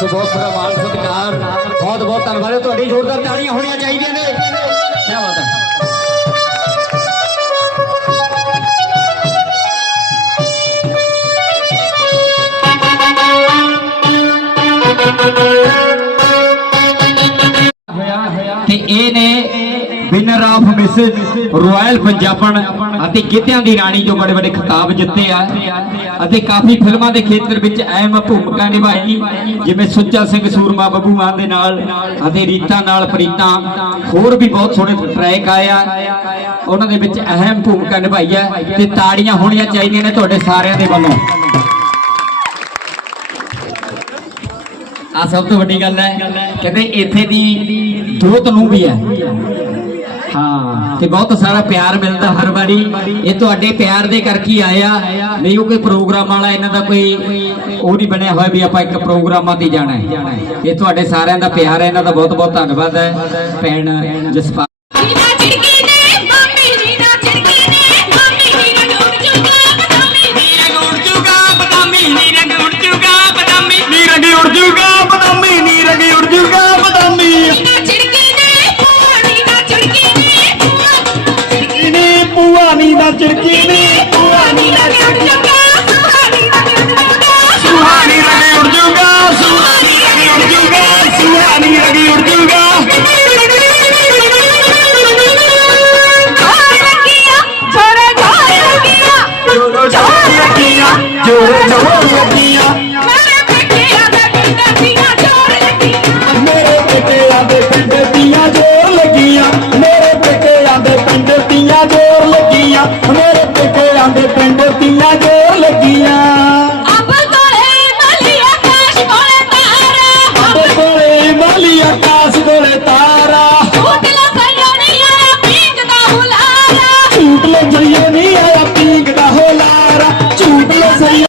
ਸੋ ਬਹੁਤ ਸਾਰਾ ਮਾਨ ਸਤਿਕਾਰ। ਬਹੁਤ ਬਹੁਤ ਧੰਨਵਾਦ। ਹੈ ਤੁਹਾਡੀ ਜ਼ੋਰਦਾਰ ਤਾੜੀਆਂ ਹੋਣੀਆਂ ਚਾਹੀਦੀਆਂ ਨੇ। ਕੀ ਬਾਤ ਹੈ। ਤੇ ਇਹ ਨੇ ਵਿਨਰ ਆਫ ਮਿਸ ਰਾਇਲ ਪੰਜਾਬਣ ਅਤੇ ਗਿੱਧਿਆਂ ਦੀ ਰਾਣੀ ਜੋ ਬੜੇ ਬੜੇ ਖਿਤਾਬ ਜਿੱਤੇ ਆ। ਅਤੇ ਕਾਫੀ ਫਿਲਮਾਂ ਦੇ ਖੇਤਰ ਵਿੱਚ ਅਹਿਮ ਭੂਮਿਕਾ ਨਿਭਾਈ, ਜਿਵੇਂ ਸੁੱਚਾ ਸਿੰਘ ਸੂਰਮਾ ਬੱਬੂ ਮਾਨ ਦੇ ਨਾਲ ਅਤੇ ਰੀਤਾ ਨਾਲ ਪ੍ਰੀਤਾਂ। ਹੋਰ ਵੀ ਬਹੁਤ ਸੋਹਣੇ ਟਰੈਕ ਆਇਆ ਉਹਨਾਂ ਦੇ ਵਿੱਚ ਅਹਿਮ ਭੂਮਿਕਾ ਨਿਭਾਈ ਹੈ ਤੇ ਤਾੜੀਆਂ ਹੋਣੀਆਂ ਚਾਹੀਦੀਆਂ ਨੇ ਤੁਹਾਡੇ ਸਾਰਿਆਂ ਦੇ ਵੱਲੋਂ। ਆ ਸਭ ਤੋਂ ਵੱਡੀ ਗੱਲ ਹੈ, ਕਹਿੰਦੇ ਇੱਥੇ ਦੀ ਦੋਤ ਨੂੰ ਵੀ ਹੈ। ਹਾਂ। ਤੇ ਬਹੁਤ ਸਾਰਾ ਪਿਆਰ ਮਿਲਦਾ ਹਰ ਵਾਰੀ। ਇਹ ਤੁਹਾਡੇ ਪਿਆਰ ਦੇ ਕਰਕੇ ਹੀ ਆਇਆ। ਨਹੀਂ ਉਹ ਕੋਈ ਪ੍ਰੋਗਰਾਮ ਵਾਲਾ ਇਹਨਾਂ ਦਾ ਕੋਈ ਉਹ ਨਹੀਂ ਬਣਿਆ ਹੋਇਆ ਵੀ ਆਪਾਂ ਇੱਕ ਪ੍ਰੋਗਰਾਮਾਂ ਤੇ ਜਾਣਾ ਹੈ। ਇਹ ਤੁਹਾਡੇ ਸਾਰਿਆਂ ਦਾ ਪਿਆਰ ਹੈ। ਇਹਨਾਂ ਦਾ ਬਹੁਤ ਬਹੁਤ ਧੰਨਵਾਦ ਹੈ। ਭੈਣ Jaspal. a casa do letal.